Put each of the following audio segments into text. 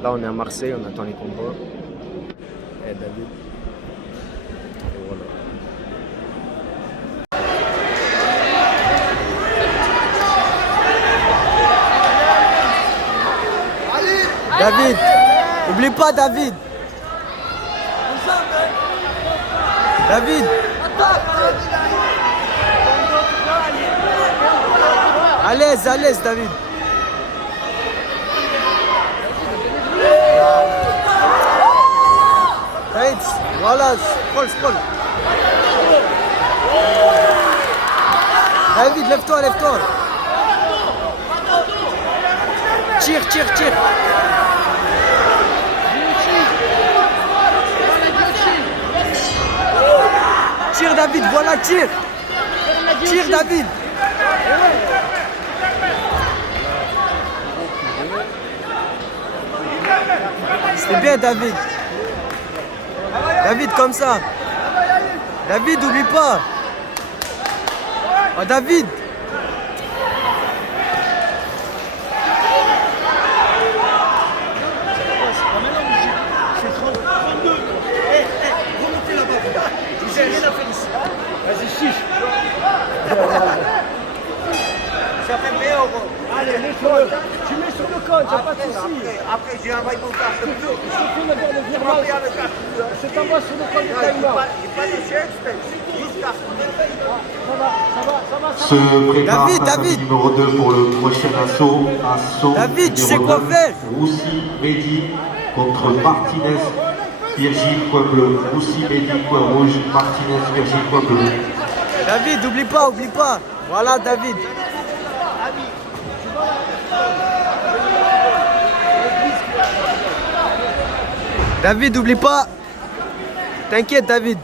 Là, on est à Marseille, on attend les combats. Et David. Et voilà. David, oublie pas David. David. À l'aise David. David, voilà, scroll. David, lève-toi. Tire. Tire David, voilà, tire. Tire David. C'était bien David. David comme ça. David, oublie pas. Oh David. Vas-y, chiche. Ça fait meilleur. Allez, tu mets sur le code, y'a pas de soucis. Après, j'ai envoyé mon carte. Je te fais le virement. Je t'envoie sur le code de Taïma. J'ai pas de chèque, juste carte. Ça va. Se prépare David, la famille numéro 2 pour le prochain assaut. David, tu sais numéro quoi 9, faire. Roussi Mehdi contre Martinez Virgile, coin bleu. Roussi Mehdi, coin rouge. Martinez Virgile, coin bleu. David, oublie pas. Voilà David. David, oublie pas. T'inquiète David.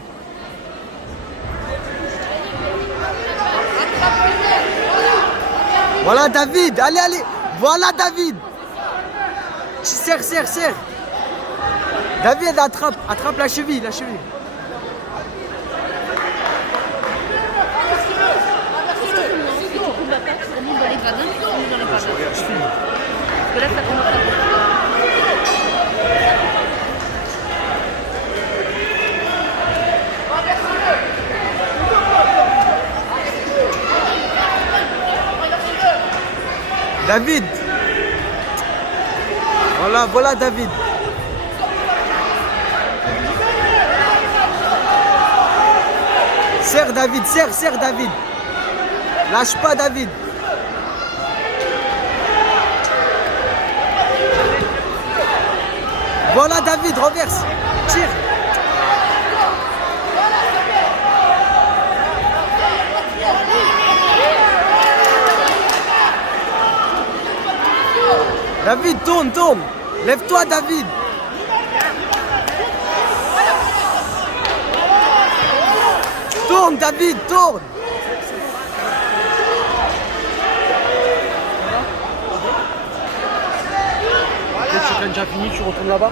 Voilà David, allez. Voilà David. Serre. David, attrape la cheville. Si tu combats pas, tu remontes dans les gradins, tu remontes dans les gradins. Parce que là, ça commence à... David. Voilà David. Serre David. Lâche pas David. Voilà David, renverse. Tire. David, tourne. Lève-toi David. Tourne David, tourne. Tu as déjà fini, tu retournes là-bas.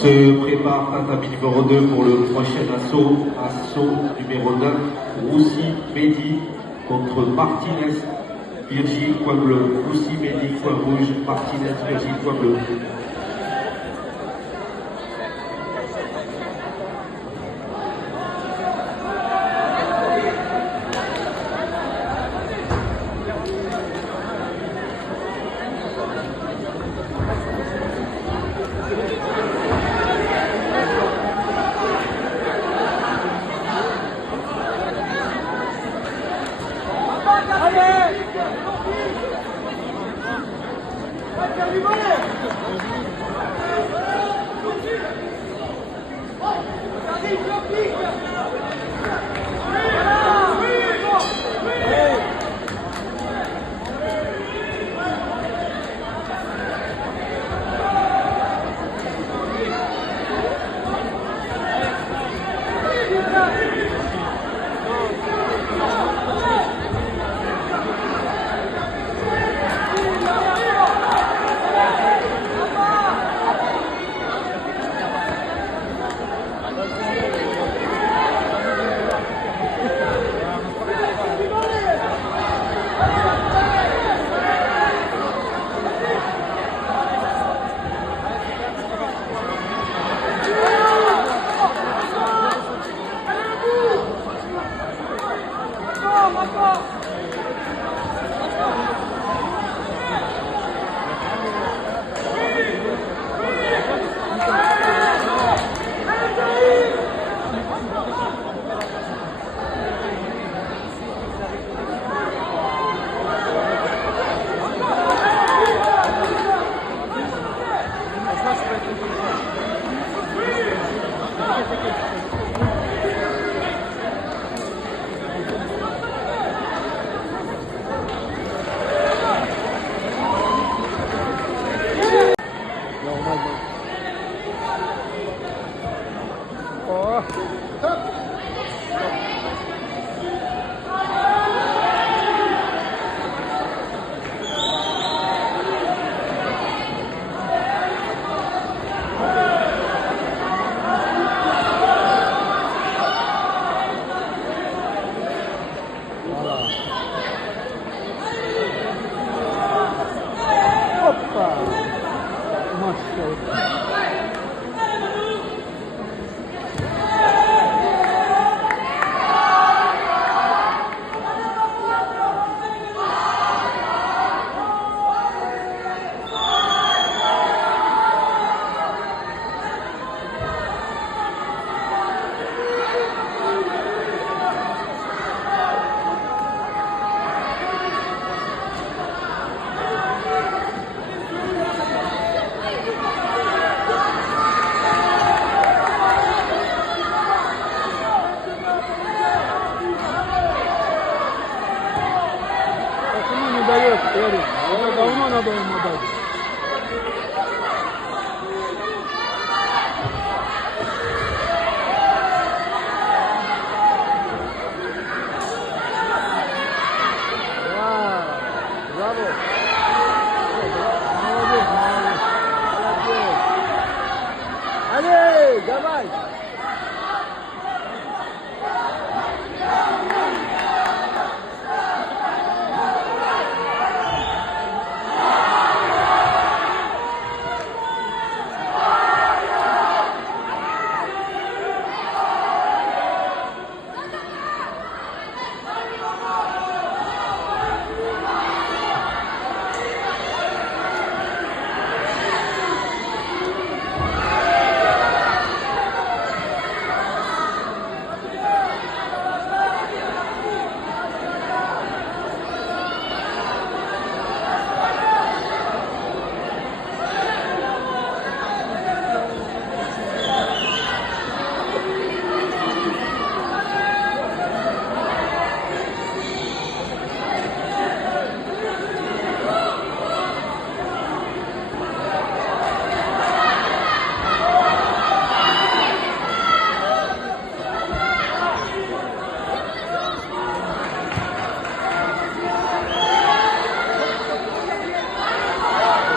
se prépare tatami numéro 2 pour le prochain assaut. Assaut numéro 9, Roussi Mehdi contre Martinez Virgile, coin bleu. Roussi Mehdi, coin rouge. Martinez Virgile, coin bleu.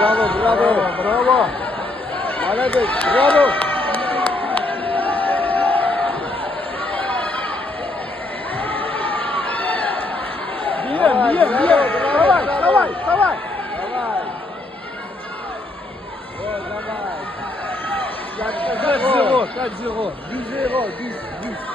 Bravo, bravo, bravo. Молодец, bravo. Давай, давай, давай. Давай. 4-0, 4-0, 10-0, 10.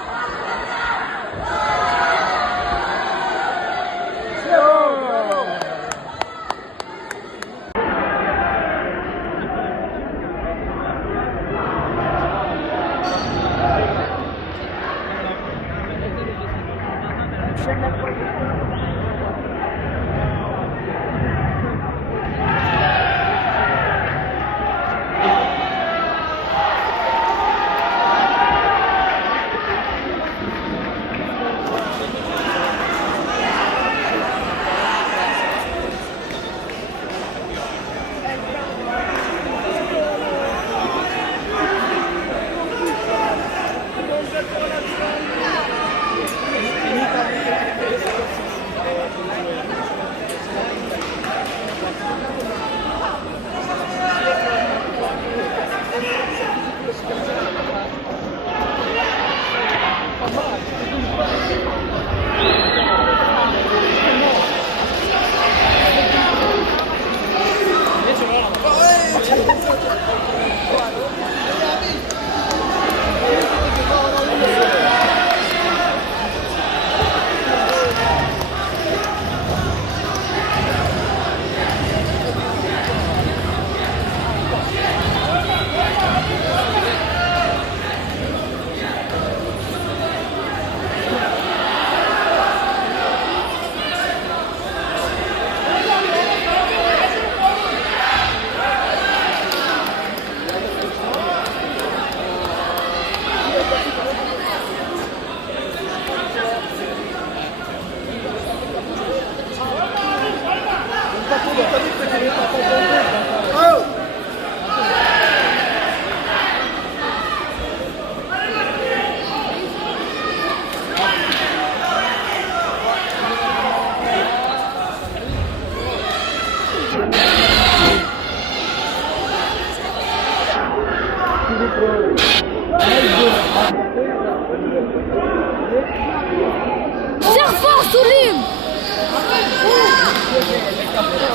Serre fort, Soulim!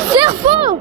Serre fort!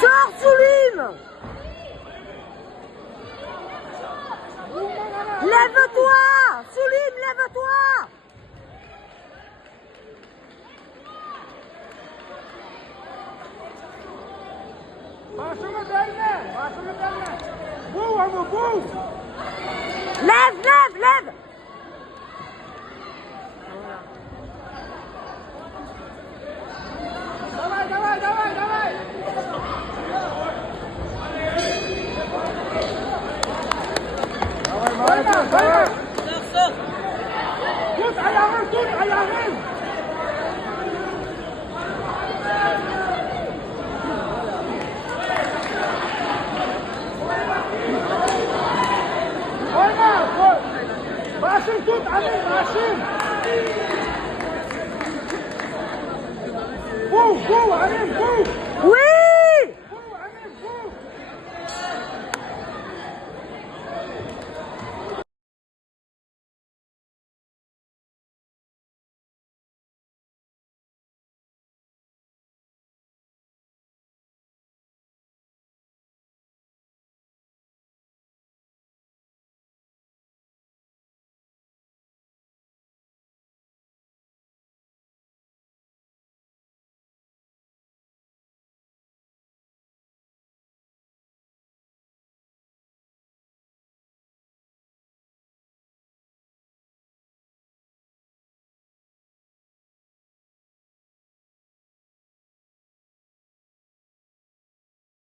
Sors, Souline. Lève-toi. Souline, lève-toi. Lève, lève, lève. ماشين توت عليه ماشين بو عليه